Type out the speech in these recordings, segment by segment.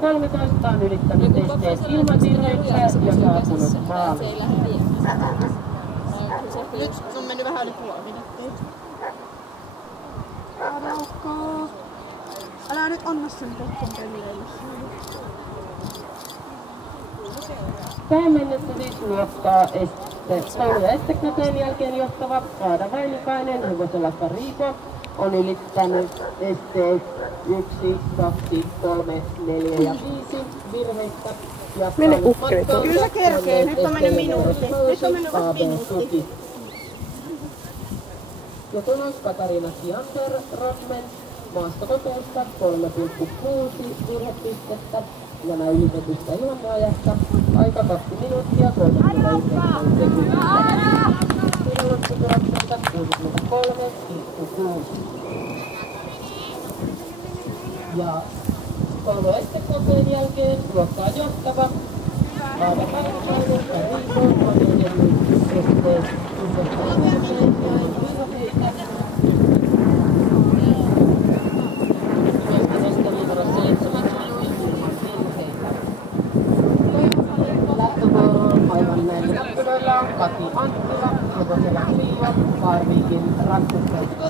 13 on ylittänyt esteet ilman virheitä ja saapunut maaliin. Nyt on mennyt vähän yli puoli minuuttia. Adaukaa. Älä nyt anna sen Pekkan pelleille. Tähän mennessä 5 luokkaa koulu- ja esteknateen jälkeen johtava Aada Vainikainen hevosella Riipo on ylittänyt esteet 1, 2, 3, 4 ja 5 virheistä. Mene ukkeita. Kyllä kerkee, nyt on mennyt minuutti. Nyt on mennyt vasta minuutti. Ja tulos Katariina Kiander Rodman maastokokeesta 3,6 virhepistettä ja näin ylitetystä ilmanajasta aika 2 minuuttia 39 sekuntia. Siinä lopputulokselta 63,6. Ja kouluestekokeen jälkeen luokkaa johtava Aada Vainikainen ja Riipo on edennyt esteet 9 Kati Anttila, hevosella Clio, Vaarviikin ratsastajista.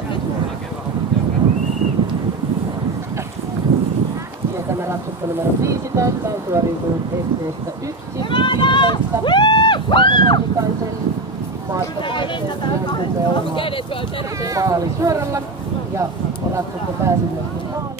Ja tämä ratsasta numero 15 on suoriutunut esteestä 1 virheistä. Vainikaisen maastokokeeseen maali suoralla ja ratsasta pääsi myöskin maaliin.